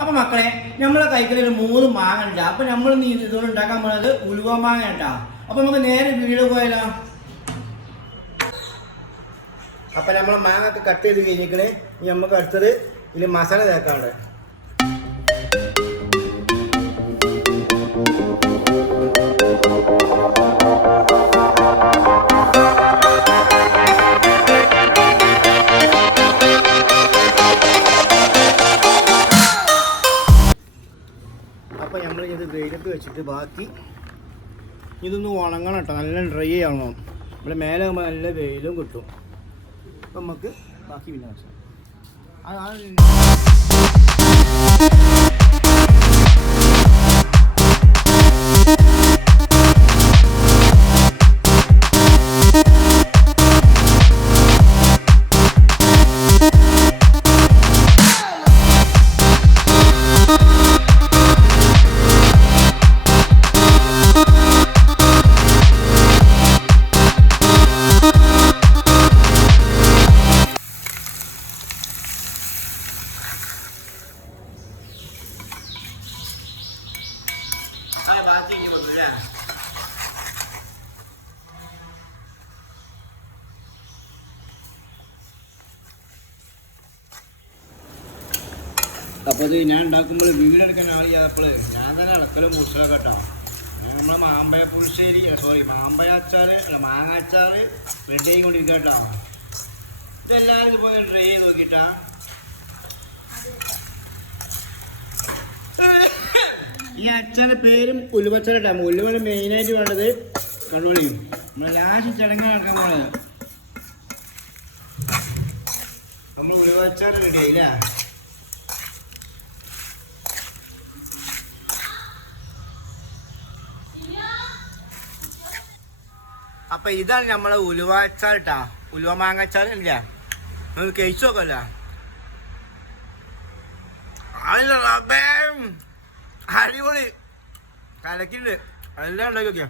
അപ്പൊ മക്കളെ നമ്മളെ കൈകളിൽ 3 മാങ്ങ ഉണ്ട്. അപ്പൊ നമ്മൾ ഇതുകൊണ്ട് ഉണ്ടാക്കാൻ പോണത് ഉലുവ മാങ്ങ ഉണ്ടാ. അപ്പൊ നമുക്ക് നേരെ വീട് പോയാലോ. അപ്പൊ നമ്മൾ മാങ്ങ ഒക്കെ കട്ട് ചെയ്ത് കഴിഞ്ഞിട്ട് നമുക്ക് അടുത്തത് ഇതിൽ മസാല തേക്കാണ്ട്. അപ്പോൾ നമ്മൾ ഇത് വെയിലത്ത് വെച്ചിട്ട് ബാക്കി ഇതൊന്ന് ഉണങ്ങണം കേട്ടോ. നല്ല ഡ്രൈ ആവണം. ഇവിടെ മേലെ ആകുമ്പോൾ നല്ല വെയിലും കിട്ടും. അപ്പം നമുക്ക് ബാക്കി പിന്നെ വെച്ചാൽ അപ്പോൾ ഇത് ഞാൻ ഉണ്ടാക്കുമ്പോൾ വീടെടുക്കാൻ ആളിയായപ്പോൾ ഞാൻ തന്നെ അടക്കലും മുറിച്ചൊക്കെ കേട്ടോ. നമ്മൾ മാമ്പഴ പുളിശ്ശേരി മാമ്പഴ അച്ചാർ അല്ല മാങ്ങ അച്ചാർ റെഡി ആയിക്കൊണ്ടിരിക്കുക കേട്ടോ. ഇതെല്ലാവരും ഇതുപോലെ ട്രൈ ചെയ്ത് നോക്കിയിട്ടാ. ഈ അച്ചാറിൻ്റെ പേരും ഉലുവച്ചാർ കേട്ടോ. ഉലുവ മെയിനായിട്ട് വേണ്ടത് കണ്ണോളിയും നമ്മൾ ലാസ്റ്റ് ചടങ്ങാണ് നടക്കാൻ പോണത്. നമ്മൾ ഉലുവച്ചാർ റെഡി ആയില്ല. അപ്പൊ ഇതാണ് നമ്മളെ ഉലുവ അച്ചാർ കേട്ടാ. ഉലുവ മാങ്ങ അച്ചാർ ഇല്ല, നമുക്ക് കഴിച്ചു നോക്കല്ല. അടിപൊളി കലക്കിണ്ട്. എല്ലാം ഉണ്ടാക്കി നോക്കിയാ.